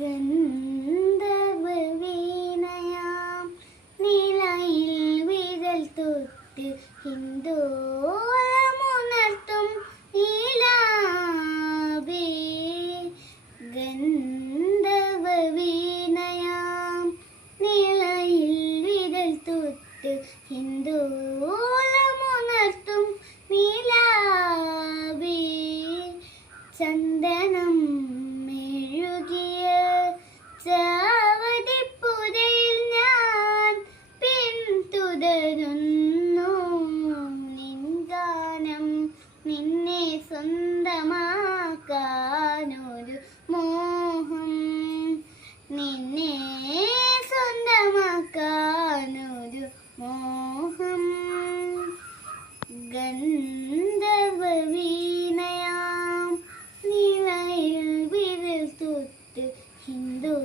ഗന്ധർവ്വവീണയാം നിലയിൽ വിരൽ തൊട്ട് ഹിന്ദോളമുണർത്തും നീലാവേ. ഗന്ധർവ്വവീണയാം നിലയിൽ വിരൽ തൊട്ട് ഹിന്ദോളമുണർത്തും നീലാവേ. ചന്ദനം മെഴുകിയ ചാവടിപ്പുരയിൽ ഞാൻ പിന്തുടരുന്നു നിൻ ഗാനം. നിന്നെ സ്വന്തമാക്കാനൊരു മോഹം, നിന്നെ സ്വന്തമാക്കാനൊരു മോഹം. ഗന്ധർവ്വവീണയാം നിലയിൽ വിരൽ തൊട്ട് ഹിന്ദോളമുണർത്തും